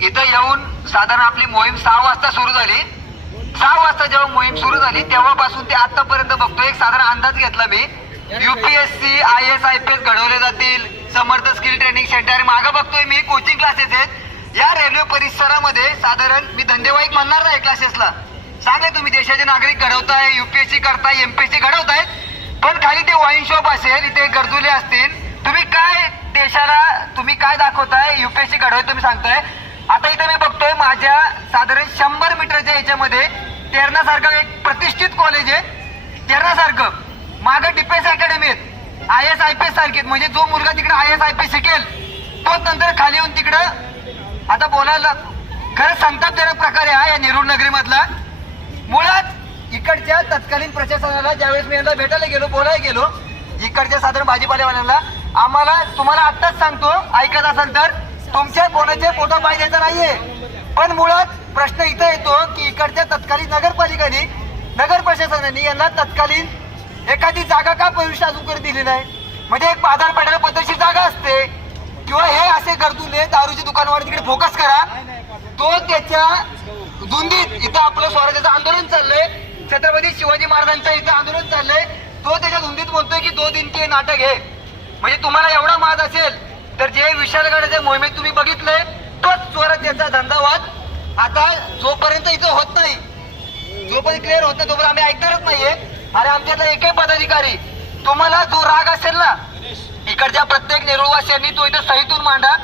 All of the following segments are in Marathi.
इथं येऊन साधारण आपली मोहीम सहा वाजता सुरू झाली. सहा वाजता जेव्हा मोहीम सुरू झाली तेव्हापासून ते आतापर्यंत बघतो एक साधारण अंदाज घेतला मी. UPSC I S I P S घडवले जातील. समर्थ स्किल ट्रेनिंग सेंटर मागं बघतोय मी कोचिंग क्लासेस आहेत. या रेल्वे परिसरामध्ये साधारण मी धंदेवाईक म्हणणार नाही क्लासेसला सांगा तुम्ही देशाचे नागरिक घडवताय युपीएससी करताय एमपीएससी घडवताय पण खाली ते वाईन शॉप असेल इथे गर्दुले असतील. तुम्ही काय देशाला तुम्ही काय दाखवताय? युपीएससी घडवत तुम्ही सांगताय. आता इथे मी बघतोय माझ्या साधारण शंभर मीटरच्या याच्यामध्ये तेरणासारखं एक प्रतिष्ठित कॉलेज आहे. तेरणासारखं. मागं डिफेन्स अकॅडमी आहेत. I S I P S सारखे आहेत. म्हणजे जो मुलगा तिकडे I S I P S शिकेल तोच नंतर खाली येऊन तिकडं आता बोलायला खरंच संतापजनक प्रकारे हा या नेरूळ नगरीमधला. मुळात इकडच्या तत्कालीन प्रशासनाला ज्यावेळेस मी यांना भेटायला गेलो बोलायला गेलो इकडच्या साधारण भाजीपालेवाल्यांना आम्हाला तुम्हाला आत्ताच सांगतो ऐकत असाल तर तुमच्या कोणाचे फोटो पाहिजेचा नाहीये. पण मुळात प्रश्न इथं येतो की इकडच्या तत्कालीन नगरपालिकांनी नगर प्रशासनाने यांना तत्कालीन एखादी जागा का परिषद अजून कधी दिली नाही? म्हणजे एक बाजारपेठेला पद्धतशीर जागा असते. किंवा हे असे गरजूने दारूची दुकानवाडी तिकडे फोकस करा. तो त्याच्या धुंदीत इथं आपलं स्वराज्याचं आंदोलन चाललंय. छत्रपती शिवाजी महाराजांचं इथं आंदोलन चाललंय. तो त्याच्या धुंदीत बोलतोय की दो दिन के नाटक आहे म्हणजे तुम्हाला एवढा माज असेल जे विशालगडाच्या मोहिमेत तुम्ही बघितलंय तोच स्वराज्याचा धंदावाद आता जोपर्यंत इथं होत नाही जोपर्यंत क्लिअर होत नाही तोपर्यंत आम्ही ऐकणारच नाहीये. अरे आमच्यातला एकही पदाधिकारी तुम्हाला जो राग असेल ना इकडच्या प्रत्येक नेरुळवासियांनी तो इथं सहीतून मांडा.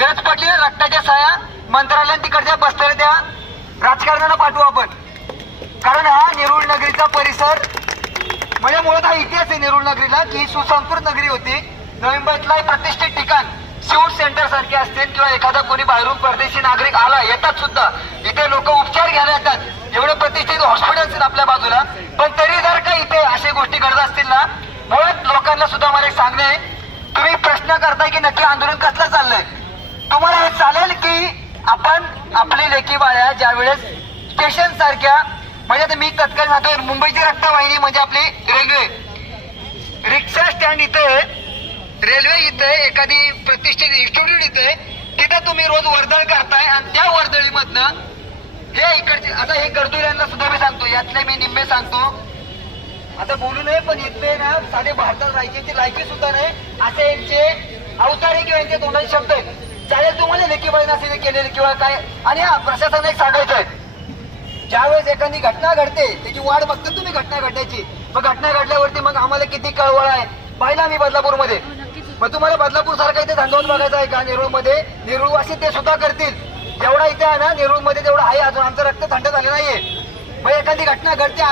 गरज पडली रक्ताच्या साया मंत्रालयात तिकडच्या बसलेल्या त्या राजकारणाला पाठवू आपण. कारण हा नेरुळ नगरीचा परिसर म्हणजे मुळात हा इतिहास आहे नेरुळ नगरीला की ही सुसंस्कृत नगरी होती. नवी मुंबईतला प्रतिष्ठित सेंटर सारखे असतील किंवा एखादा कोणी बाहेरून परदेशी नागरिक आला येतात सुद्धा. इथे लोक उपचार घ्यायला येतात. एवढे प्रतिष्ठित हॉस्पिटल आहेत आपल्या बाजूला. पण तरी जर का इथे अशा गोष्टी घडत असतील ना मुळात लोकांना सुद्धा मला एक सांगणे तुम्ही प्रश्न करताय की नक्की आंदोलन कसलं चाललंय? तुम्हाला हे चालेल की आपण आपली लेखी बाळ्या ज्या वेळेस स्टेशन सारख्या म्हणजे आता मी तत्काळ सांगतो मुंबईची रक्तवाहिनी म्हणजे आपली रेल्वे. रिक्षा स्टँड इथे रेल्वे इथं एखादी प्रतिष्ठित इन्स्टिट्यूट इथे तिथं तुम्ही रोज वर्दळ करताय आणि त्या वर्दळीमधनं हे इकडचे आता हे गर्दुल्यांना सुद्धा मी सांगतो यातले मी निम्मे सांगतो. आता बोलू नये पण इथले ना साधे भारतात राहायची लायकी सुद्धा नाही. असे यांचे अवतारे किंवा यांचे तोंडाचे शब्द आहेत. चालेल तुम्हाला लेखी बळी नसेल केलेले किंवा काय? आणि हा प्रशासन एक सांगायचंय. ज्यावेळेस एखादी घटना घडते त्याची वाट बघता तुम्ही घटना घडण्याची. मग घटना घडल्यावरती मग आम्हाला किती कळवळ आहे? पाहिला मी बदलापूरमध्ये. मग तुम्हाला बदलापूर सारखा इथे धंदावत बघायचा आहे का? नेरूळमध्ये नेरूळवासी ते सुद्धा करतील. जेवढा इथे आहे ना नेरूळमध्ये तेवढा आहे. अजून आमचं रक्त थंड झालं नाहीये. मग एखादी घटना घडते